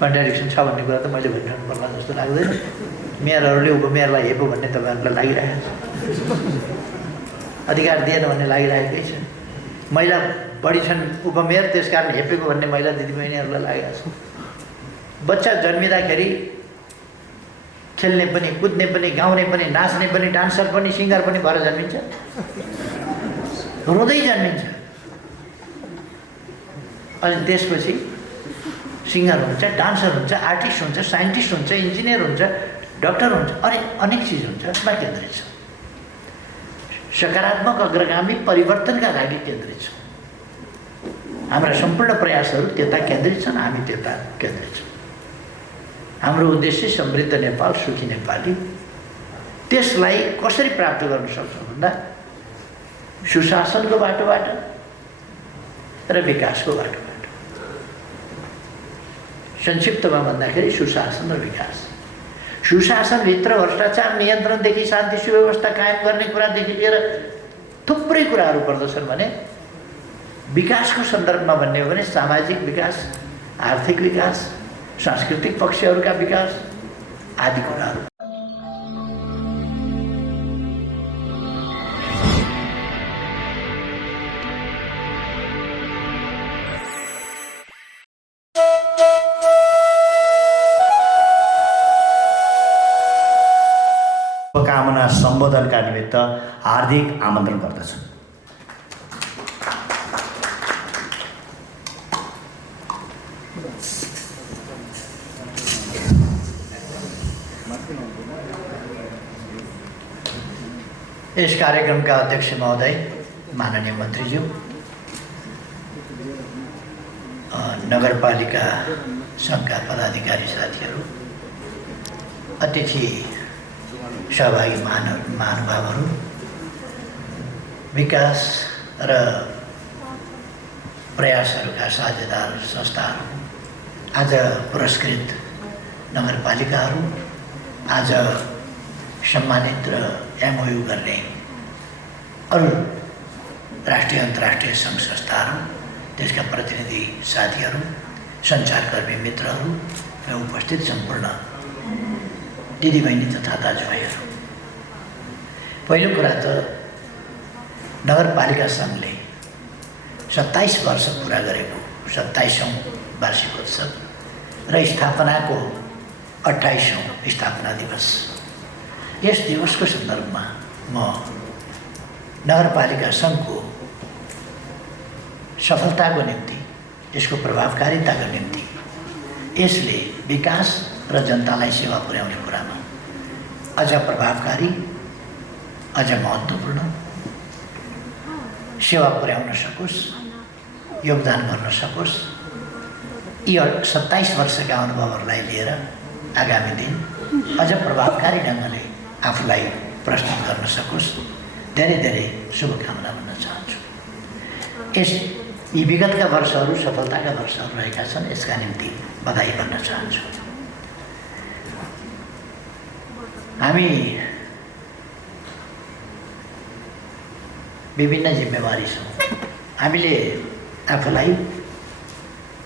Contradiction छ भन्ने कुरा त मैले भनिरहनु पर्ला जस्तो लाग्दैन। मेयरहरूले उपमेयरलाई हेपो भन्ने तपाईँहरूलाई लागिरहेको छ, अधिकार दिएन भन्ने लागिरहेकै छ। महिला बढी छन् उपमेयर, त्यसकारण हेपेको भन्ने महिला दिदीबहिनीहरूलाई लागेको छ। बच्चा जन्मिँदाखेरि खेल्ने पनि, कुद्ने पनि, गाउने पनि, नाच्ने पनि, डान्सर पनि, सिङ्गर पनि भएर जन्मिन्छ, रुँदै जन्मिन्छ। अनि त्यसपछि सिङ्गर हुन्छ, डान्सर हुन्छ, आर्टिस्ट हुन्छ, साइन्टिस्ट हुन्छ, इन्जिनियर हुन्छ, डक्टर हुन्छ, अनेक चिज हुन्छ। यसमा केन्द्रित छ, सकारात्मक अग्रगामी परिवर्तनका लागि केन्द्रित छ। हाम्रा सम्पूर्ण प्रयासहरू त्यता केन्द्रित छन्, हामी त्यता केन्द्रित छौँ। हाम्रो उद्देश्य समृद्ध नेपाल, सुखी नेपाली। त्यसलाई कसरी प्राप्त गर्न सक्छौँ भन्दा सुशासनको बाटोबाट र विकासको बाटोबाट। संक्षिप्तमा भन्दाखेरि सुशासन र विकास। सुशासनभित्र भ्रष्टाचार नियन्त्रणदेखि शान्ति सुव्यवस्था कायम गर्ने कुरादेखि लिएर थुप्रै कुराहरू पर्दछन् भने विकासको सन्दर्भमा भन्ने हो भने सामाजिक विकास, आर्थिक विकास, सांस्कृतिक पक्षहरूका विकास आदि कुराहरू। शुभकामना सम्बोधनका निमित्त हार्दिक आमन्त्रण गर्दछु। इस कार्यक्रमका अध्यक्ष महोदय, माननीय मन्त्रीज्यू, नगरपालिका सङ्घका पदाधिकारी साथीहरू, अतिथि सहभागी महानुभावहरू, विकास र प्रयासहरूका साझेदार संस्थाहरू, आज पुरस्कृत नगरपालिकाहरू, आज सम्मानित र एमओयू गर्ने अरू राष्ट्रिय अन्तर्राष्ट्रिय सङ्घ संस्थाहरू, त्यसका प्रतिनिधि साथीहरू, सञ्चारकर्मी मित्रहरू र उपस्थित सम्पूर्ण दिदीबहिनी तथा दाजुभाइहरू। पहिलो कुरा त नगरपालिका सङ्घले 27 वर्ष पुरा गरेको 27औं वार्षिकोत्सव र स्थापनाको 28औं स्थापना दिवस, यस दिवसको सन्दर्भमा म नगरपालिका सङ्घको सफलताको निम्ति, यसको प्रभावकारिताको निम्ति, यसले विकास र जनतालाई सेवा पुर्याउने कुरामा अझ प्रभावकारी, अझ महत्त्वपूर्ण सेवा पुर्याउन सकोस्, योगदान गर्न सकोस्, यी 27 वर्षका अनुभवहरूलाई लिएर आगामी दिन अझ प्रभावकारी ढङ्गले आफूलाई प्रस्तुत गर्न सकोस्, धेरै धेरै शुभकामना भन्न चाहन्छु। यी विगतका वर्षहरू सफलताका वर्षहरू रहेका छन्, यसका निम्ति बधाई भन्न चाहन्छु। हामी विभिन्न जिम्मेवारी छौँ। हामीले आफूलाई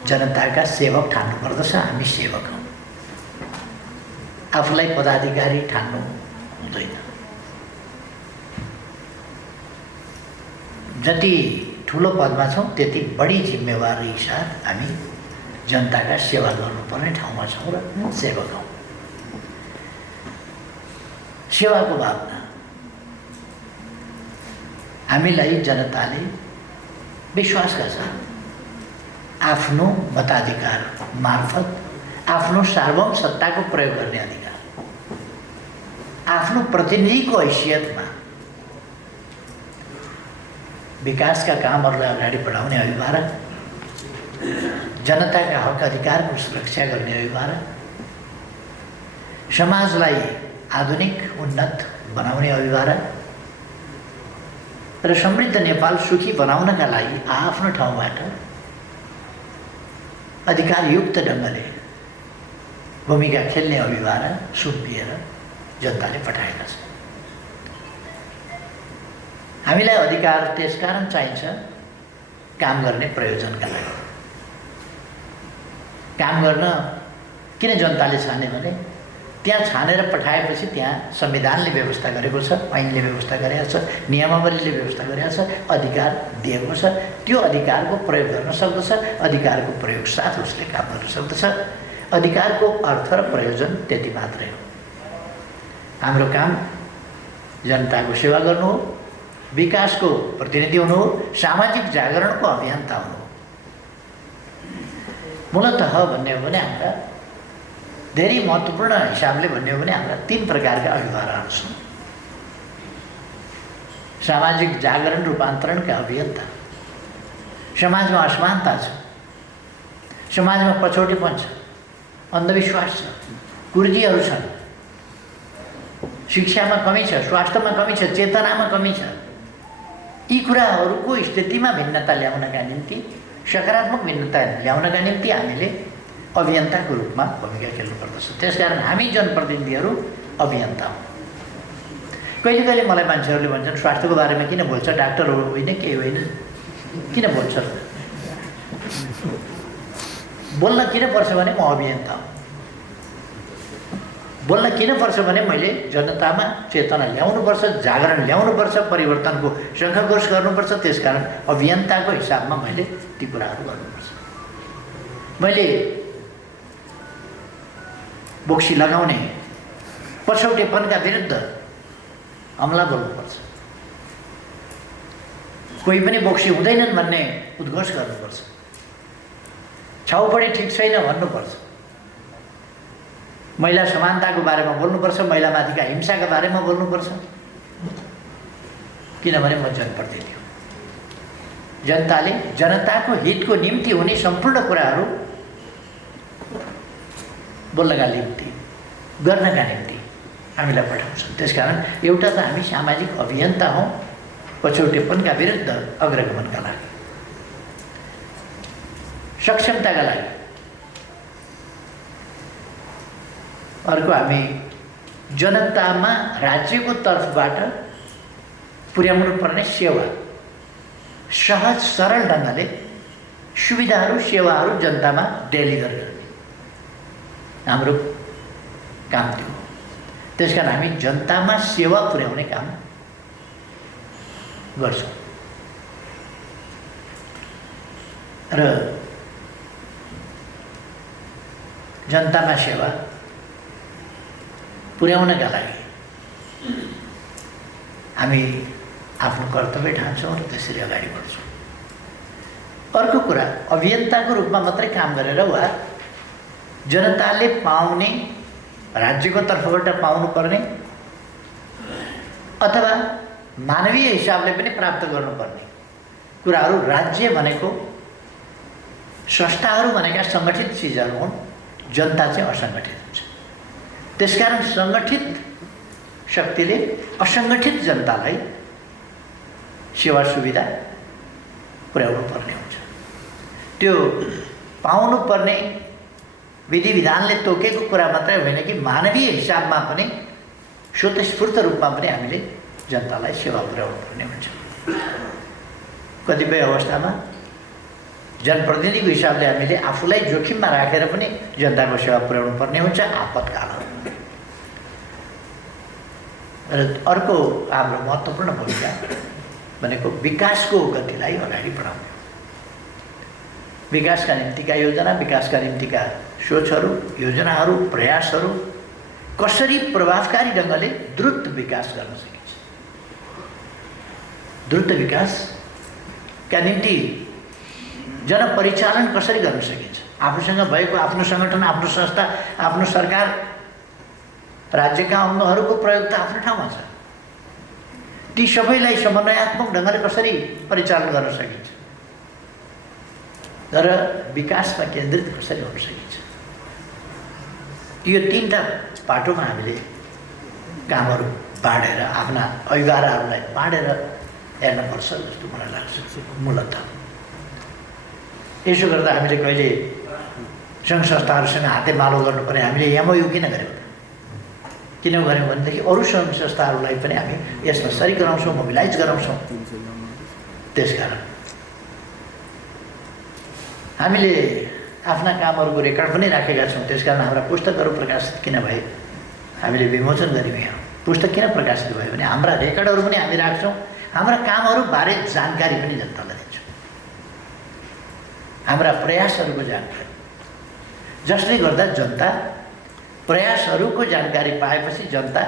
जनताका सेवक ठान्नु पर्दछ। हामी सेवक हौँ, आफूलाई पदाधिकारी ठान्नु हुँदैन। जति ठुलो पदमा छौँ त्यति बढी जिम्मेवारी साथ हामी जनताका सेवा गर्नुपर्ने ठाउँमा छौँ र सेवक हौँ। सेवाको भावना हामीलाई जनताले विश्वास गर्छ। आफ्नो मताधिकार मार्फत आफ्नो सार्वभौम सत्ताको प्रयोग गर्ने अधिकार, आफ्नो प्रतिनिधिको हैसियतमा विकासका कामहरूलाई अगाडि बढाउने अभिभावक, जनताका हक अधिकारको सुरक्षा गर्ने अभिभावक, समाजलाई आधुनिक उन्नत बनाउने अभिभावक र समृद्ध नेपाल सुखी बनाउनका लागि आफ्नो ठाउँबाट अधिकारयुक्त ढङ्गले भूमिका खेल्ने अभिभावक सुम्पिएर जनताले पठाएका छन्। हामीलाई अधिकार त्यसकारण चाहिन्छ काम गर्ने प्रयोजनका लागि। काम गर्न किन जनताले छाने भने त्यहाँ छानेर पठाएपछि त्यहाँ संविधानले व्यवस्था गरेको छ, ऐनले व्यवस्था गरेको छ, नियमावलीले व्यवस्था गरेको छ, अधिकार दिएको छ। त्यो अधिकारको प्रयोग गर्न सक्दछ, अधिकारको प्रयोग साथ उसले काम गर्न सक्दछ। अधिकारको अर्थ र प्रयोजन त्यति मात्रै हो। हाम्रो काम जनताको सेवा गर्नु हो, विकासको प्रतिनिधि हुनु हो, सामाजिक जागरणको अभियन्ता हुनु हो। मूलतः भन्ने हो भने हाम्रा धेरै महत्त्वपूर्ण हिसाबले भन्ने हो भने हाम्रा 3 प्रकारका अभिभावकहरू छन्। सामाजिक जागरण रूपान्तरणका अभियन्ता। समाजमा असमानता छ, समाजमा पछौटेपन छ, अन्धविश्वास छ, कुरीतिहरू छन्, शिक्षामा कमी छ, स्वास्थ्यमा कमी छ, चेतनामा कमी छ। यी कुराहरूको स्थितिमा भिन्नता ल्याउनका निम्ति, सकारात्मक भिन्नता ल्याउनका निम्ति हामीले अभियन्ताको रूपमा भूमिका खेल्नुपर्दछ। त्यसकारण हामी जनप्रतिनिधिहरू अभियन्ता हौँ। कहिले कहिले मलाई मान्छेहरूले भन्छन् स्वास्थ्यको बारेमा किन बोल्छ, डाक्टर होइन केही होइन, किन बोल्छ? बोल्न किन पर्छ भने म अभियन्ता हुँ। बोल्न किन पर्छ भने मैले जनतामा चेतना ल्याउनुपर्छ, जागरण ल्याउनुपर्छ, परिवर्तनको शङ्खघोष गर्नुपर्छ। त्यसकारण अभियन्ताको हिसाबमा मैले ती कुराहरू गर्नुपर्छ। मैले बोक्सी लगाउने पछौटेपनका विरुद्ध हमला बोल्नुपर्छ। कोही पनि बोक्सी हुँदैनन् भन्ने उद्घोष गर्नुपर्छ। छाउपडी ठिक छैन भन्नुपर्छ। महिला समानताको बारेमा बोल्नुपर्छ, महिलामाथिका हिंसाका बारेमा बोल्नुपर्छ। किनभने म जनप्रतिनिधि हुँ। जनताले जनताको हितको निम्ति हुने सम्पूर्ण कुराहरू बोल्नका निम्ति, गर्नका निम्ति हामीलाई पठाउँछन्। त्यसकारण एउटा त हामी सामाजिक अभियन्ता हौँ पछौटेपनका विरुद्ध अग्रगमनका लागि, सक्षमताका लागि। अर्को हामी जनतामा राज्यको तर्फबाट पुर्याउनु पर्ने सेवा, सहज सरल ढङ्गले सुविधाहरू सेवाहरू जनतामा डेलिभर गर्ने हाम्रो काम त्यो हो। त्यसकारण हामी जनतामा सेवा पुर्याउने काम गर्छौँ। र जनतामा सेवा पुर्याउनका लागि हामी आफ्नो कर्तव्य ठान्छौँ र त्यसरी अगाडि बढ्छौँ। अर्को कुरा, अभियन्ताको रूपमा मात्रै काम गरेर वा जनताले पाउने, राज्यको तर्फबाट पाउनुपर्ने अथवा मानवीय हिसाबले पनि प्राप्त गर्नुपर्ने कुराहरू, राज्य भनेको संस्थाहरू भनेका सङ्गठित चिजहरू हुन्, जनता चाहिँ असङ्गठित हुन्छ। त्यसकारण सङ्गठित शक्तिले असङ्गठित जनतालाई सेवा सुविधा पुर्याउनु पर्ने हुन्छ। त्यो पाउनुपर्ने विधि विधानले तोकेको कुरा मात्रै होइन कि मानवीय हिसाबमा पनि स्वतस्फूर्त रूपमा पनि हामीले जनतालाई सेवा पुर्याउनु पर्ने हुन्छ। कतिपय अवस्थामा जनप्रतिनिधिको हिसाबले हामीले आफूलाई जोखिममा राखेर पनि जनताको सेवा पुर्याउनु पर्ने हुन्छ आपतकालमा। र अर्को हाम्रो महत्त्वपूर्ण भूमिका भनेको विकासको गतिलाई अगाडि बढाउने, विकासका निम्तिका योजना, विकासका निम्तिका सोचहरू, योजनाहरू, प्रयासहरू कसरी प्रभावकारी ढङ्गले द्रुत विकास गर्न सकिन्छ। द्रुत विकासका निम्ति जनपरिचालन कसरी गर्न सकिन्छ। आफूसँग भएको आफ्नो सङ्गठन, आफ्नो संस्था, आफ्नो सरकार, राज्यका अङ्गहरूको प्रयोग त आफ्नो ठाउँमा छ। ती सबैलाई समन्वयात्मक ढङ्गले कसरी परिचालन गर्न सकिन्छ र विकासमा केन्द्रित कसरी हुन सकिन्छ। यो 3टा बाटोमा हामीले कामहरू बाँडेर, आफ्ना अभिभावकहरूलाई बाँडेर हेर्नुपर्छ जस्तो मलाई लाग्छ। मूलतः यसो गर्दा हामीले कहिले सङ्घ संस्थाहरूसँग हातेमालो गर्नु पर्ने, हामीले एमओयू किन गऱ्यौँ? किन गऱ्यौँ भनेदेखि अरू सङ्घ संस्थाहरूलाई पनि हामी यसमा सरी गराउँछौँ, मोबिलाइज गराउँछौँ। त्यसकारण हामीले आफ्ना कामहरूको रेकर्ड पनि राखेका छौँ। त्यसकारण हाम्रा पुस्तकहरू प्रकाशित किन भए हामीले विमोचन गऱ्यौँ। यहाँ पुस्तक किन प्रकाशित भयो भने हाम्रा रेकर्डहरू पनि हामी राख्छौँ, हाम्रा कामहरूबारे जानकारी पनि जनतालाई दिन्छौँ, हाम्रा प्रयासहरूको जानकारी, जसले गर्दा जनता प्रयासहरूको जानकारी पाएपछि जनता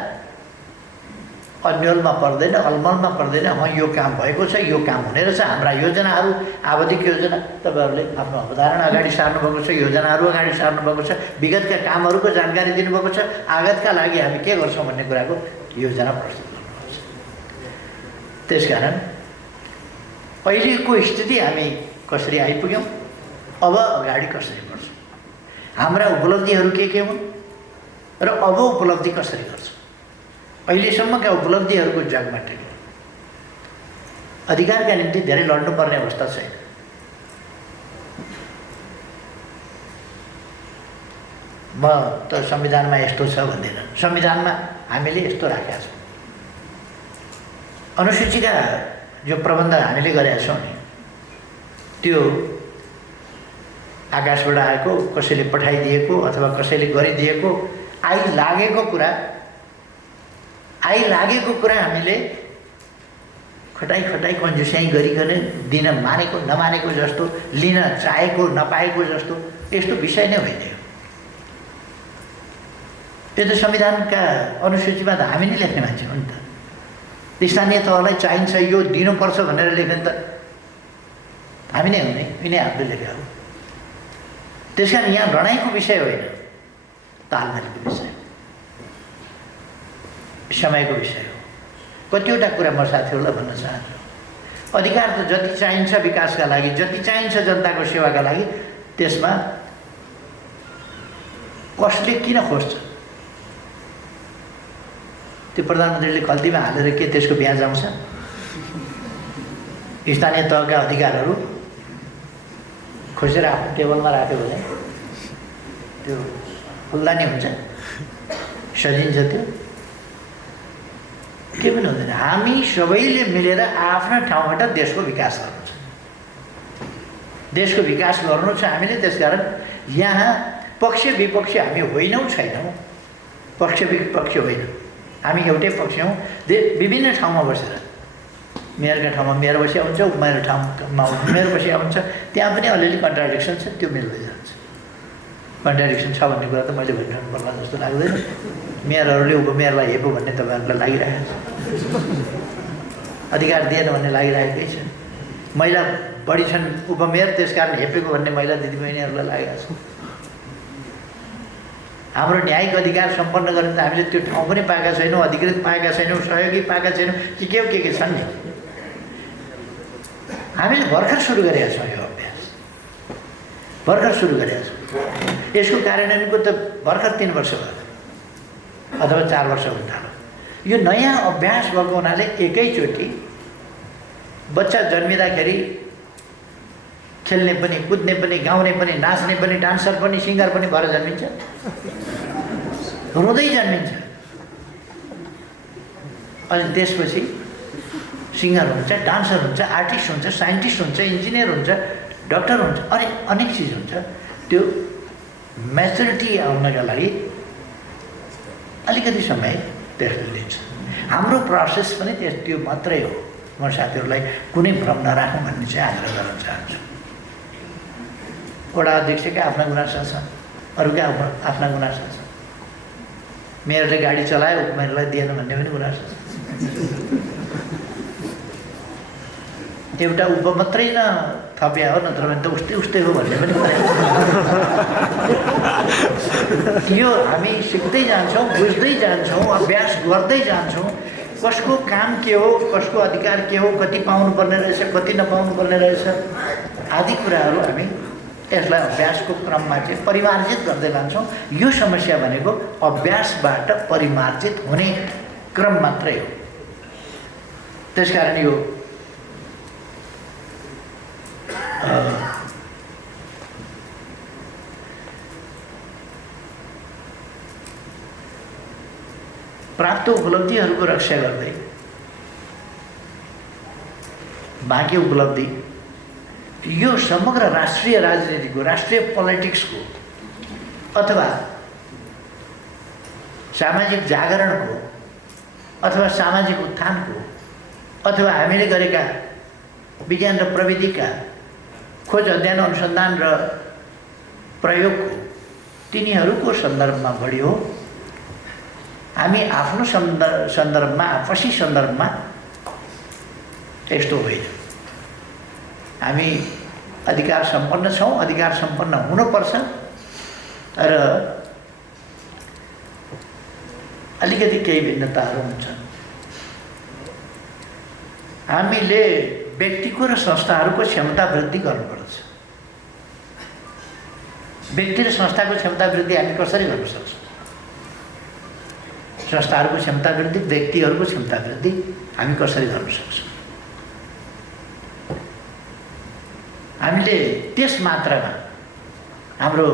अन्यलमा पर्दैन, अलमलमा पर्दैन। यो काम भएको छ, यो काम हुने रहेछ, हाम्रा योजनाहरू, आवधिक योजना तपाईँहरूले आफ्नो अवधारणा अगाडि सार्नुभएको छ, योजनाहरू अगाडि सार्नुभएको छ, विगतका कामहरूको जानकारी दिनुभएको छ, आगतका लागि हामी के गर्छौँ भन्ने कुराको योजना प्रस्तुत गर्नुभएको छ। त्यसकारण अहिलेको स्थिति हामी कसरी आइपुग्यौँ, अब अगाडि कसरी बढ्छौँ, हाम्रा उपलब्धिहरू के हुन् र अब उपलब्धि कसरी गर्छौँ, अहिलेसम्मका उपलब्धिहरूको जगमा टेक्नु। अधिकारका निम्ति धेरै लड्नुपर्ने अवस्था छैन। म त संविधानमा यस्तो छ भन्दिनँ, संविधानमा हामीले यस्तो राखेका छौँ। अनुसूचीका जो प्रबन्ध हामीले गरेका छौँ नि, त्यो आकाशबाट आएको, कसैले पठाइदिएको अथवा कसैले गरिदिएको आइलागेको कुरा हामीले खटाई कन्जुस्याइ गरिकन दिन मानेको नमानेको जस्तो, लिन चाहेको नपाएको जस्तो, यस्तो विषय नै होइन। यो त संविधानका अनुसूचीमा त हामी नै लेख्ने मान्छे हो नि त। स्थानीय तहलाई चाहिन्छ यो दिनुपर्छ भनेर लेख्ने त हामी नै हो नि, यिनै आफूले लेखेका हो। त्यस कारण यहाँ लडाइँको विषय होइन, तालमेलको विषय, समयको विषय हो। कतिवटा कुरा म साथीहरूलाई भन्न चाहन्छु, अधिकार त जति चाहिन्छ विकासका लागि, जति चाहिन्छ जनताको सेवाका लागि, त्यसमा कसले किन खोज्छ? त्यो प्रधानमन्त्रीले खल्तीमा हालेर के त्यसको ब्याज आउँछ? स्थानीय तहका अधिकारहरू खोजेर आफ्नो टेबलमा राख्यो भने त्यो फुलदानी हुन्छ, सजिन्छ, त्यो के पनि हुँदैन। हामी सबैले मिलेर आफ्ना ठाउँबाट देशको विकास गर्नु छ, देशको विकास गर्नु छ हामीले। त्यसकारण यहाँ पक्ष विपक्ष हामी होइनौँ, छैनौँ, पक्ष विपक्ष होइन, हामी एउटै पक्ष हौँ। विभिन्न ठाउँमा बसेर, मेयरका ठाउँमा मेयर बसिया हुन्छ, उपमेयर ठाउँमा उपमेयर बसिया हुन्छ, त्यहाँ पनि अलिअलि कन्ट्राडिक्सन छ, त्यो मिल्दै जान्छ। कन्ट्राडिक्सन छ भन्ने कुरा त मैले भनिरहनु पर्ला जस्तो लाग्दैन। मेयरहरूले उपमेयरलाई हेपो भन्ने तपाईँहरूलाई लागिरहेको छ, अधिकार दिएन भन्ने लागिरहेकै छ। महिला बढी छन् उपमेयर, त्यसकारण हेपेको भन्ने महिला दिदीबहिनीहरूलाई लागेको छ। हाम्रो न्यायिक अधिकार सम्पन्न गर्ने त हामीले त्यो ठाउँ पनि पाएका छैनौँ, अधिकृत पाएका छैनौँ, सहयोगी पाएका छैनौँ, के छन् नि। हामीले भर्खर सुरु गरेका छौँ यो अभ्यास, भर्खर सुरु गरेका छौँ। यसको कार्यान्वयनको त भर्खर 3 वर्ष भयो अथवा 4 वर्ष हुन थाल्यो। यो नयाँ अभ्यास भएको हुनाले एकैचोटि बच्चा जन्मिँदाखेरि खेल्ने पनि, कुद्ने पनि, गाउने पनि, नाच्ने पनि, डान्सर पनि, सिङ्गर पनि भएर जन्मिन्छ, रुँदै जन्मिन्छ। अनि त्यसपछि सिङ्गर हुन्छ, डान्सर हुन्छ, आर्टिस्ट हुन्छ, साइन्टिस्ट हुन्छ, इन्जिनियर हुन्छ, डक्टर हुन्छ, अनेक चिज हुन्छ। त्यो म्याचुरिटी आउनका लागि अलिकति समय त्यसले लिन्छ। हाम्रो प्रोसेस पनि त्यो मात्रै हो। म साथीहरूलाई कुनै भ्रम नराखौँ भन्ने चाहिँ आग्रह गर्न चाहन्छु। वडा अध्यक्षका आफ्ना गुनासा छन्, अरूका आफ्ना गुनासा छन्। मेयरले गाडी चलायो, उपमेयरलाई दिएन भन्ने पनि गुनासा छ। एउटा उप मात्रै न थप्या हो, नत्र भने त उस्तै हो भन्ने पनि यो हामी सिक्दै जान्छौँ, बुझ्दै जान्छौँ, अभ्यास गर्दै जान्छौँ। कसको काम के हो, कसको अधिकार के हो, कति पाउनुपर्ने रहेछ, कति नपाउनुपर्ने रहेछ आदि कुराहरू हामी यसलाई अभ्यासको क्रममा चाहिँ परिमार्जित गर्दै लान्छौँ। यो समस्या भनेको अभ्यासबाट परिमार्जित हुने क्रम मात्रै हो। त्यसकारण यो प्राप्त उपलब्धिहरूको रक्षा गर्दै बाँकी उपलब्धि यो समग्र राष्ट्रिय राजनीतिको, राष्ट्रिय पोलिटिक्सको अथवा सामाजिक जागरणको अथवा सामाजिक उत्थानको अथवा हामीले गरेका विज्ञान र प्रविधिका खोज अध्ययन अनुसन्धान र प्रयोगको तिनीहरूको सन्दर्भमा बढी हो। हामी आफ्नो सन्दर्भमा, आपसी सन्दर्भमा यस्तो होइन। हामी अधिकार सम्पन्न छौँ, अधिकार सम्पन्न हुनुपर्छ र अलिकति केही भिन्नताहरू हुन्छन्। हामीले व्यक्तिको र संस्थाहरूको क्षमता वृद्धि गर्नुपर्छ। व्यक्ति र संस्थाको क्षमता वृद्धि हामी कसरी गर्न सक्छौँ? संस्थाहरूको क्षमता वृद्धि, व्यक्तिहरूको क्षमता वृद्धि हामी कसरी गर्न सक्छौँ? हामीले त्यस मात्रामा हाम्रो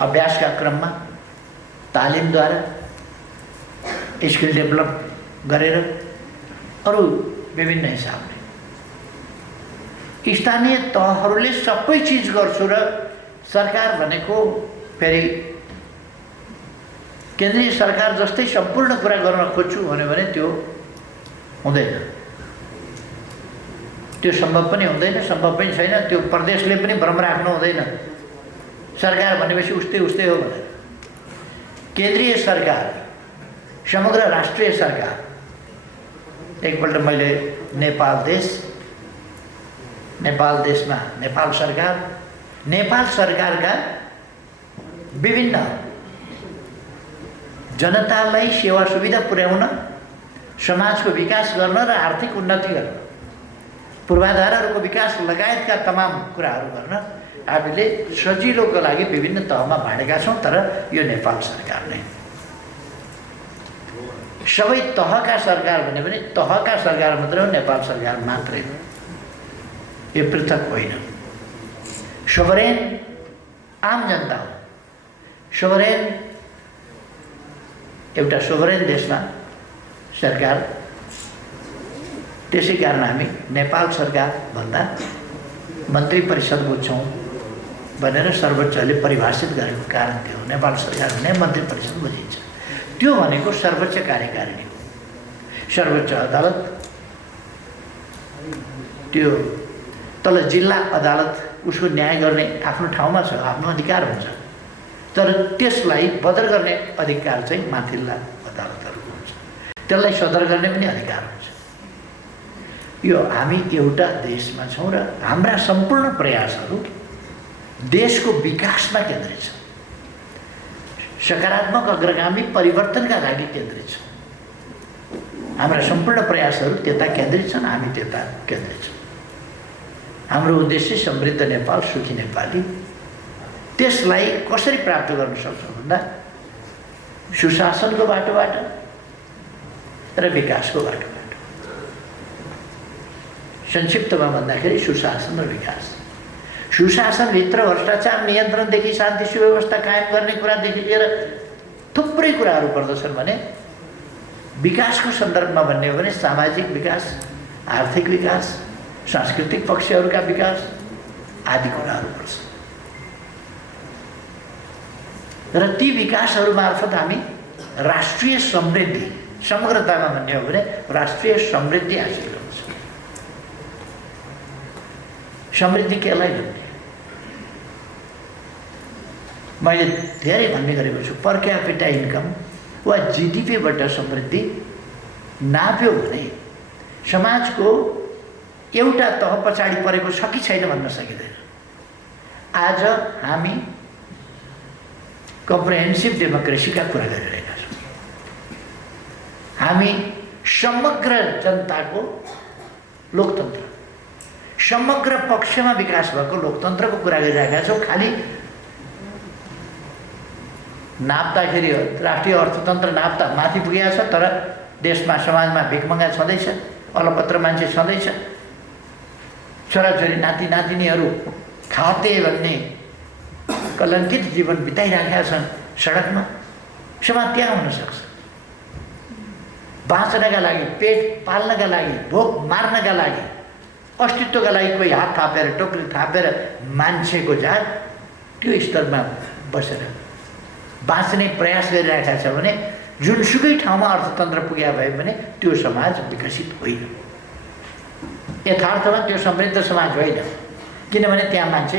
अभ्यासका क्रममा तालिमद्वारा स्किल डेभलप गरेर अरू विभिन्न हिसाबले स्थानीय तहहरूले सबै चिज गर्छु र सरकार भनेको फेरि केन्द्रीय सरकार जस्तै सम्पूर्ण कुरा गर्न खोज्छु भन्यो भने त्यो हुँदैन। त्यो सम्भव पनि हुँदैन, सम्भव पनि छैन। त्यो प्रदेशले पनि भ्रम राख्नु हुँदैन सरकार भनेपछि उस्तै उस्तै हो भनेर। केन्द्रीय सरकार, समग्र राष्ट्रिय सरकार। एकपल्ट मैले नेपाल देशमा नेपाल सरकारका विभिन्न जनतालाई सेवा सुविधा पुर्याउन, समाजको विकास गर्न र आर्थिक उन्नति गर्न, पूर्वाधारहरूको विकास लगायतका तमाम कुराहरू गर्न हामीले सजिलोको लागि विभिन्न तहमा बाँडेका छौँ। तर यो नेपाल सरकार नै सबै तहका सरकार भन्यो भने तहका सरकार मात्रै हो, नेपाल सरकार मात्रै हो। यो पृथक होइन। सोभरेन आम जनता हो। सोभरेन एउटा सोभरेन देशमा सरकार, त्यसै कारण हामी नेपाल सरकार भन्दा मन्त्री परिषद बुझ्छौँ भनेर सर्वोच्चले परिभाषित गरेको कारण त्यो हो। नेपाल सरकार भने मन्त्री परिषद बुझिन्छ। त्यो भनेको सर्वोच्च कार्यकारिणी हो, सर्वोच्च अदालत। त्यो तल जिल्ला अदालत उसको न्याय गर्ने आफ्नो ठाउँमा छ, आफ्नो अधिकार हुन्छ। तर त्यसलाई बदर गर्ने अधिकार चाहिँ माथिल्ला अदालतहरूको हुन्छ। त्यसलाई सदर गर्ने पनि अधिकार हुन्छ। यो हामी एउटा देशमा छौँ र हाम्रा सम्पूर्ण प्रयासहरू देशको विकासमा केन्द्रित छ, सकारात्मक अग्रगामी परिवर्तनका लागि केन्द्रित छ। हाम्रा सम्पूर्ण प्रयासहरू त्यता केन्द्रित छन्, हामी त्यता केन्द्रित छौँ। हाम्रो उद्देश्य समृद्ध नेपाल, सुखी नेपाली। त्यसलाई कसरी प्राप्त गर्न सक्छौँ भन्दा सुशासनको बाटोबाट र विकासको बाटोबाट। संक्षिप्तमा भन्दाखेरि सुशासन र विकास। सुशासनभित्र भ्रष्टाचार नियन्त्रणदेखि शान्ति सुव्यवस्था कायम गर्ने कुरादेखि लिएर थुप्रै कुराहरू पर्दछन् भने विकासको सन्दर्भमा भन्ने हो भने सामाजिक विकास, आर्थिक विकास, सांस्कृतिक पक्षहरूका विकास आदि कुराहरू पर्छ। र ती विकासहरू मार्फत हामी राष्ट्रिय समृद्धि, समग्रतामा भन्ने हो भने राष्ट्रिय समृद्धि हासिल गर्छ। समृद्धि केलाई भन्ने मैले धेरै भन्ने गरेको छु। पर क्यापिटा इन्कम वा जिडिपीबाट समृद्धि नाप्यो भने समाजको एउटा तह पछाडि परेको छ कि छैन भन्न सकिँदैन। आज हामी कम्प्रिहेन्सिभ डेमोक्रेसीका कुरा गरिरहेका छौँ। हामी समग्र जनताको लोकतन्त्र, समग्र पक्षमा विकास भएको लोकतन्त्रको कुरा गरिरहेका छौँ। खालि नाप्दाखेरि राष्ट्रिय अर्थतन्त्र नाप्दा माथि पुगेको छ, तर देशमा समाजमा भिखमङ्गा छँदैछ, अलपत्र मान्छे छँदैछ, छोराछोरी नाति नातिनीहरू खाते भन्ने कलङ्कित जीवन बिताइराखेका छन् सडकमा। समाज त्यहाँ हुन सक्छ। बाँच्नका लागि, पेट पाल्नका लागि, भोक मार्नका लागि अस्तित्वका लागि कोही हात थापेर टोकरी थापेर मान्छेको जात त्यो स्तरमा बसेर बाँच्ने प्रयास गरिरहेका छ भने जुनसुकै ठाउँमा अर्थतन्त्र पुग्या भए भने त्यो समाज विकसित होइन। यथार्थमा त्यो समृद्ध समाज होइन, किनभने त्यहाँ मान्छे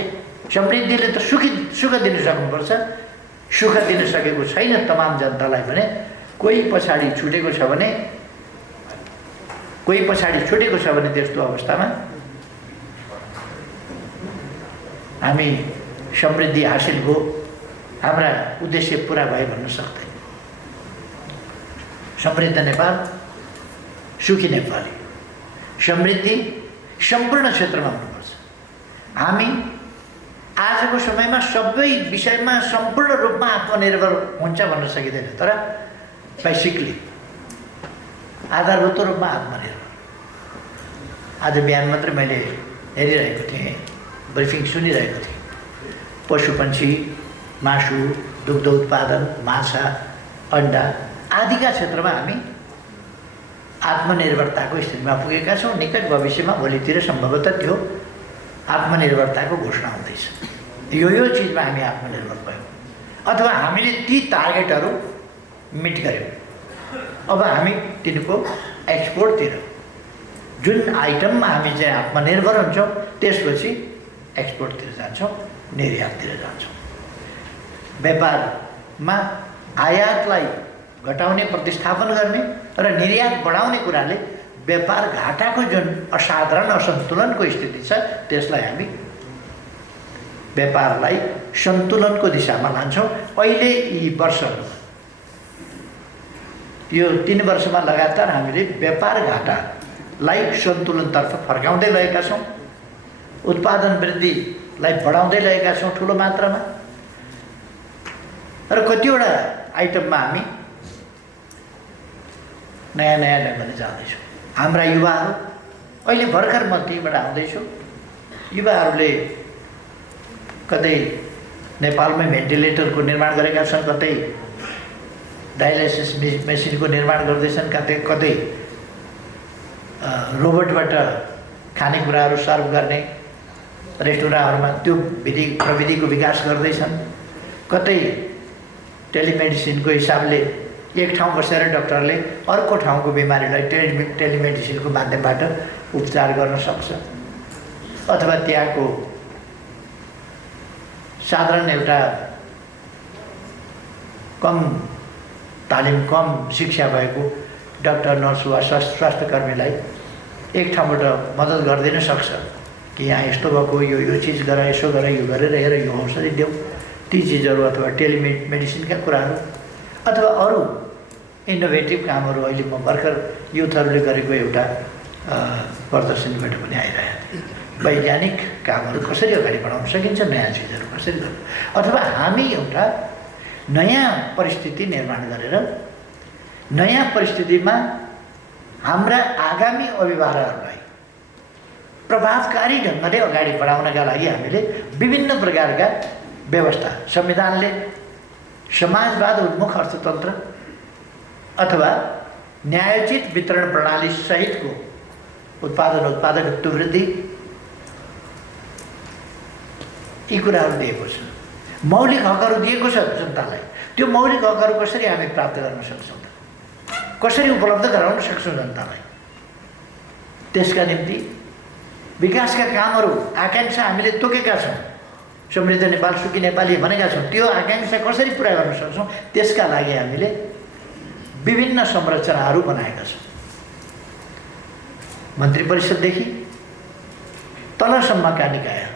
समृद्धिले त सुख दिन सक्नुपर्छ, सुख दिन सकेको छैन तमाम जनतालाई भने कोही पछाडि छुटेको छ भने त्यस्तो अवस्थामा हामी समृद्धि हासिल भयो, हाम्रा उद्देश्य पुरा भए भन्न सक्दैन। समृद्ध नेपाल, सुखी नेपाली, समृद्धि सम्पूर्ण क्षेत्रमा हुनुपर्छ। हामी आजको समयमा सबै विषयमा सम्पूर्ण रूपमा आत्मनिर्भर हुन्छ भन्न सकिँदैन, तर बेसिकली आधारभूत रूपमा आत्मनिर्भर। आज बिहान मात्रै मैले हेरिरहेको थिएँ, ब्रिफिङ सुनिरहेको थिएँ। पशुपक्षी, मासु, दुग्ध उत्पादन, माछा, अन्डा आदिका क्षेत्रमा हामी आत्मनिर्भरताको स्थितिमा पुगेका छौँ। निकट भविष्यमा भोलितिर सम्भवतः त्यो आत्मनिर्भरताको घोषणा हुँदैछ। यो चिजमा हामी आत्मनिर्भर भयौँ अथवा हामीले ती टार्गेटहरू मिट गऱ्यौँ। अब हामी तिनको एक्सपोर्टतिर, जुन आइटममा हामी चाहिँ आत्मनिर्भर हुन्छौँ त्यसपछि एक्सपोर्टतिर जान्छौँ, निर्याततिर जान्छौँ। व्यापारमा आयातलाई घटाउने, प्रतिस्थापन गर्ने र निर्यात बढाउने कुराले व्यापार घाटाको जुन असाधारण असन्तुलनको स्थिति छ त्यसलाई हामी व्यापारलाई सन्तुलनको दिशामा लान्छौँ। अहिले यी वर्षहरूमा, यो 3 वर्षमा लगातार हामीले व्यापार घाटालाई सन्तुलनतर्फ फर्काउँदै लगेका छौँ, उत्पादन वृद्धिलाई बढाउँदै लगेका छौँ ठुलो मात्रामा, र कतिवटा आइटममा हामी नयाँ ढङ्गले जाँदैछौँ। हाम्रा युवाहरू, अहिले भर्खर म त्यहीँबाट आउँदैछु, युवाहरूले कतै नेपालमै भेन्टिलेटरको निर्माण गरेका छन्, कतै डायलाइसिस मेसिनको निर्माण गर्दैछन्, कतै रोबोटबाट खानेकुराहरू सर्भ गर्ने रेस्टुरेन्टहरूमा त्यो प्रविधिको विकास गर्दैछन्, कतै टेलिमेडिसिनको हिसाबले एक ठाउँ बसेर डाक्टरले अर्को ठाउँको बिमारीलाई टेलिमेडिसिनको माध्यमबाट उपचार गर्न सक्छ, अथवा त्यहाँको साधारण एउटा कम तालिम, कम शिक्षा भएको डाक्टर, नर्स वा स्वास्थ्यकर्मीलाई एक ठाउँबाट मद्दत गरिदिन सक्छ कि यहाँ यस्तो भएको, यो चिज गर, यसो गर, यो गरेर हेर, यो औषधि देऊ, ती चिजहरू अथवा टेलिमेडिसिनका कुराहरू अथवा अरू इनोभेटिभ कामहरू अहिले म भर्खर युथहरूले गरेको एउटा प्रदर्शनीबाट पनि आइरहेको थिएँ। वैज्ञानिक कामहरू कसरी अगाडि बढाउन सकिन्छ, नयाँ चिजहरू कसरी गर्नु, अथवा हामी एउटा नयाँ परिस्थिति निर्माण गरेर नयाँ परिस्थितिमा हाम्रा आगामी अभिभावकहरूलाई प्रभावकारी ढङ्गले अगाडि बढाउनका लागि हामीले विभिन्न प्रकारका व्यवस्था, संविधानले समाजवाद उन्मुख अर्थतन्त्र अथवा न्यायोचित वितरण प्रणाली सहितको उत्पादकत्व वृद्धि यी कुराहरू दिएको छ। मौलिक हकहरू दिएको छ जनतालाई। त्यो मौलिक हकहरू कसरी हामी प्राप्त गर्न सक्छौँ, कसरी उपलब्ध गराउन सक्छौँ जनतालाई, त्यसका निम्ति विकासका कामहरू, आकाङ्क्षा हामीले तोकेका छौँ। समृद्ध नेपाल, सुखी नेपाली भनेका छौँ। त्यो आकाङ्क्षा कसरी पुरा गर्न सक्छौँ त्यसका लागि हामीले विभिन्न संरचनाहरू बनाएका छौँ। मन्त्री परिषददेखि तलसम्मका निकायहरू,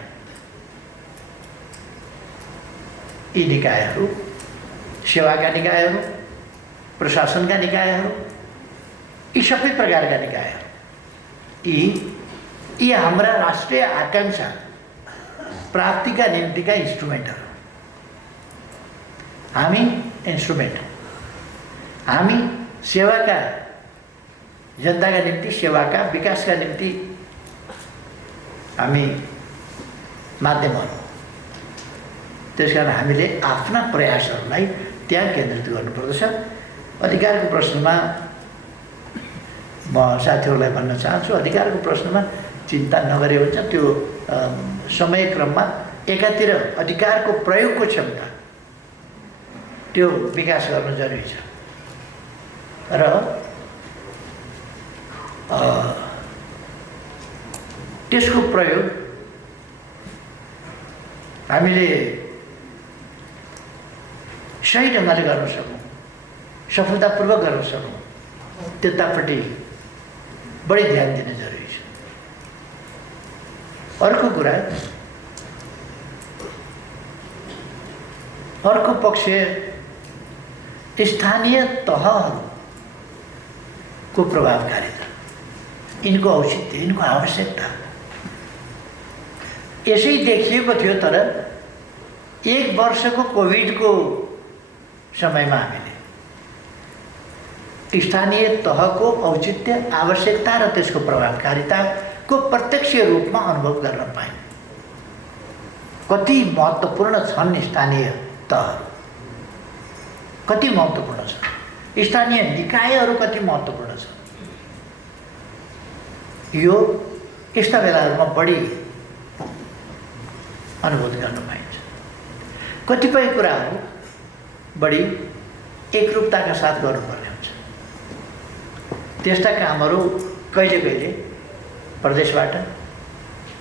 यी निकायहरू, सेवाका निकायहरू, प्रशासनका निकायहरू, यी सबै प्रकारका निकायहरू, यी हाम्रा राष्ट्रिय आकाङ्क्षा प्राप्तिका निम्तिका इन्स्ट्रुमेन्टहरू। हामी इन्स्ट्रुमेन्ट, हामी सेवाका, जनताका निम्ति सेवाका, विकासका निम्ति हामी माध्यमहरू। त्यसकारण हामीले आफ्ना प्रयासहरूलाई त्यहाँ केन्द्रित गर्नुपर्दछ। अधिकारको प्रश्नमा म साथीहरूलाई भन्न चाहन्छु, अधिकारको प्रश्नमा चिन्ता नगरे हुन्छ। त्यो समयक्रममा एकातिर अधिकारको प्रयोगको क्षमता त्यो विकास गर्न जरुरी छ र त्यसको प्रयोग हामीले सही ढङ्गले गर्न सकौँ, सफलतापूर्वक गर्न सकौँ, त्यतापट्टि बढी ध्यान दिन जरुरी छ। अर्को कुरा, अर्को पक्ष स्थानीय तहहरूको प्रभावकारिता, यिनको औचित्य, यिनको आवश्यकता यसै देखिएको थियो। तर 1 वर्षको कोभिडको समयमा हामीले स्थानीय तहको औचित्य, आवश्यकता र त्यसको प्रभावकारिताको प्रत्यक्ष रूपमा अनुभव गर्न पायौँ। कति महत्त्वपूर्ण छन् स्थानीय तहहरू, कति महत्त्वपूर्ण छन्, स्थानीय निकायहरू कति महत्त्वपूर्ण छन्। यो यस्ता बेलाहरूमा बढी अनुभूत गर्न पाइन्छ। कतिपय कुराहरू बढी एकरूपताका साथ गर्नुपर्ने हुन्छ। त्यस्ता कामहरू कहिले कहिले प्रदेशबाट,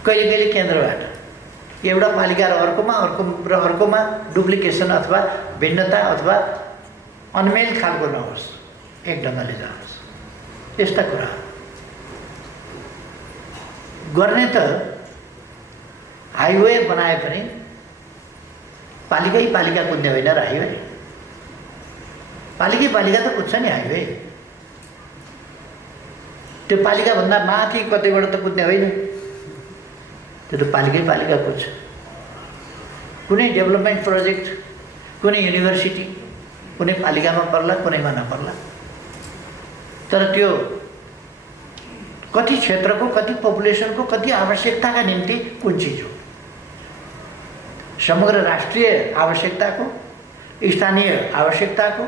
कहिले कहिले केन्द्रबाट, एउटा पालिका र अर्कोमा डुप्लिकेसन अथवा भिन्नता अथवा अनमेल खालको नहोस्, एक ढङ्गले जाओस्। यस्ता कुरा गर्ने त हाइवे बनाए पनि पालिकै पालिका कुद्ने होइन र हाइवे, पालिकै पालिका त कुद्छ नि हाइवे। त्यो पालिकाभन्दा माथि कतैबाट त कुद्ने होइन, त्यो त पालिकै पालिका कुद्छ। कुनै डेभलपमेन्ट प्रोजेक्ट, कुनै युनिभर्सिटी कुनै पालिकामा पर्ला, कुनैमा नपर्ला, तर त्यो कति क्षेत्रको, कति पपुलेसनको, कति आवश्यकताका निम्ति कुन चिज हो, समग्र राष्ट्रिय आवश्यकताको, स्थानीय आवश्यकताको,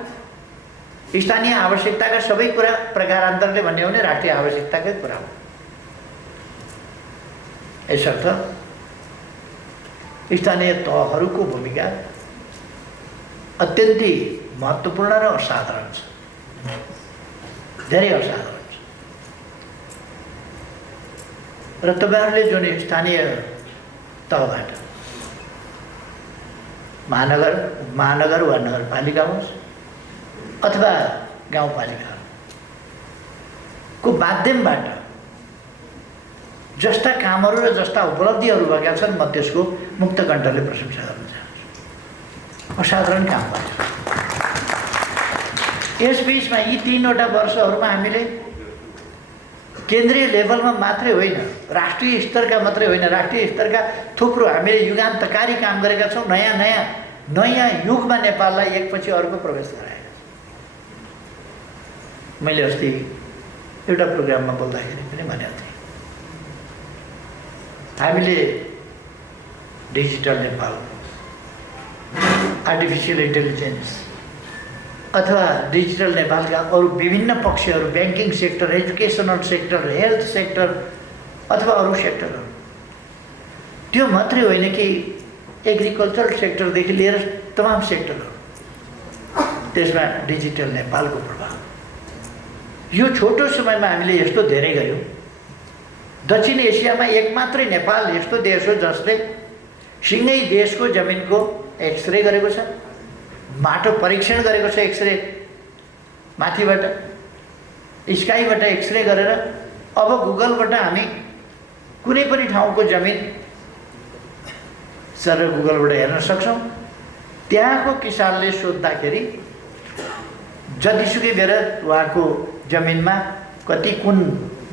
स्थानीय आवश्यकताका सबै कुरा प्रकारान्तरले भन्ने हो भने राष्ट्रिय आवश्यकताकै कुरा हो। यसर्थ स्थानीय तहहरूको भूमिका अत्यन्तै महत्त्वपूर्ण र असाधारण छ, धेरै असाधारण छ। र तपाईँहरूले जुन स्थानीय तहबाट महानगर वा नगरपालिका होस् अथवा गाउँपालिकाको माध्यमबाट जस्ता कामहरू र जस्ता उपलब्धिहरू भएका छन्, म त्यसको मुक्त कण्ठले प्रशंसा गर्न चाहन्छु। असाधारण काम भयो। यसबिचमा यी 3वटा वर्षहरूमा हामीले केन्द्रीय लेभलमा मात्रै होइन, राष्ट्रिय स्तरका मात्रै होइन, राष्ट्रिय स्तरका थुप्रो हामीले युगान्तकारी काम गरेका छौँ। नयाँ युगमा नेपाललाई एकपछि अर्को प्रवेश गराएका छौँ। मैले अस्ति एउटा प्रोग्राममा बोल्दाखेरि पनि भनेको थिएँ, हामीले डिजिटल नेपाल, आर्टिफिसियल इन्टेलिजेन्स अथवा डिजिटल नेपालका अरू विभिन्न पक्षहरू, banking sector, educational sector, health sector अथवा अरू सेक्टरहरू, त्यो मात्रै होइन कि एग्रिकल्चरल सेक्टरदेखि लिएर तमाम सेक्टरहरू, त्यसमा डिजिटल नेपालको प्रभाव। यो छोटो समयमा हामीले यस्तो धेरै गर्यौँ। दक्षिण एसियामा एक मात्रै नेपाल यस्तो देश हो जसले सिँगै देशको जमिनको एक्सरे गरेको छ, माटो परीक्षण गरेको छ, एक्सरे माथिबाट स्काईबाट एक्सरे गरेर अब गुगलबाट हामी कुनै पनि ठाउँको जमिन सर गुगलबाट हेर्न सक्छौँ। त्यहाँको किसानले सोद्धाखेरि जतिसुकै बेर उहाँको जमिनमा कति कुन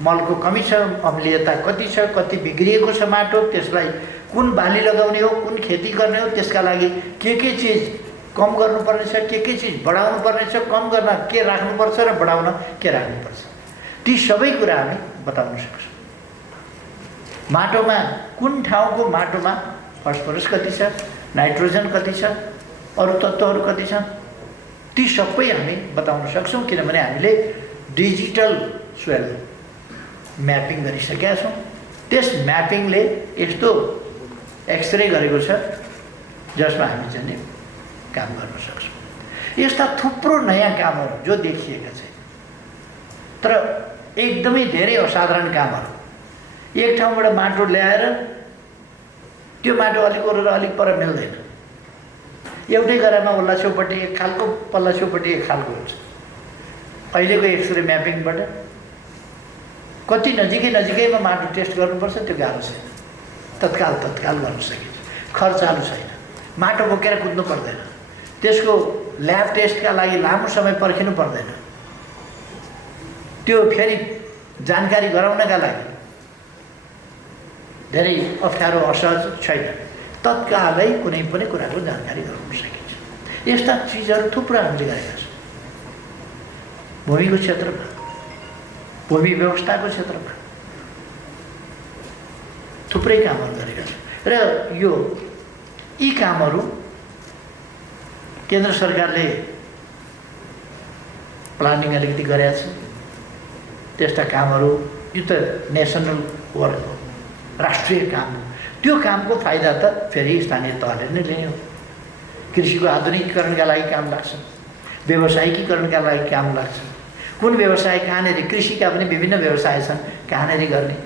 मलको कमी छ, अम्लीयता कति छ, कति बिग्रिएको छ माटो, त्यसलाई कुन बाली लगाउने हो, कुन खेती गर्ने हो, त्यसका लागि के चिज कम गर्नुपर्ने छ, के चिज बढाउनु पर्ने छ, कम गर्न के राख्नुपर्छ र बढाउन के राख्नुपर्छ, ती सबै कुरा हामी बताउन सक्छौँ। माटोमा कुन ठाउँको माटोमा फस्फरस कति छ, नाइट्रोजन कति छ, अरू तत्त्वहरू कति छन्, ती सबै हामी बताउन सक्छौँ। किनभने हामीले डिजिटल सोइल म्यापिङ गरिसकेका छौँ। त्यस म्यापिङले यस्तो एक्सरे गरेको छ जसमा हामी चाहिँ नि काम गर्न सक्छौँ। यस्ता थुप्रो नयाँ कामहरू जो देखिएका छैन, तर एकदमै धेरै असाधारण कामहरू। एक ठाउँबाट माटो ल्याएर त्यो माटो अलिक ओरेर अलिक पर मिल्दैन, एउटै गरामा ओल्ला छेउपट्टि एक खालको पल्ला छेउपट्टि एक खालको हुन्छ। अहिलेको एक्सरे म्यापिङबाट कति नजिकैमा माटो टेस्ट गर्नुपर्छ त्यो गाह्रो छैन, तत्काल गर्न सकिन्छ, खर्चालु छैन, माटो बोकेर कुद्नु पर्दैन, त्यसको ल्याब टेस्टका लागि लामो समय पर्खिनु पर्दैन, त्यो फेरि जानकारी गराउनका लागि धेरै अप्ठ्यारो असहज छैन, तत्कालै कुनै पनि कुराको जानकारी गराउन सकिन्छ। यस्ता चिजहरू थुप्रो हामीले गरेका छौँ। भूमिको क्षेत्रमा, भूमि व्यवस्थाको क्षेत्रमा थुप्रै कामहरू गरेका छौँ र यी कामहरू केन्द्र सरकारले प्लानिङ अलिकति गरेका छ। त्यस्ता कामहरू यो त नेसनल वर्क हो, राष्ट्रिय काम हो। त्यो कामको फाइदा त फेरि स्थानीय तहले नै लिने हो। कृषिको आधुनिकीकरणका लागि काम लाग्छ, व्यावसायिकीकरणका लागि काम लाग्छ। कुन व्यवसाय कहाँनिर, कृषिका पनि विभिन्न व्यवसाय छन्, कहाँनिर गर्ने,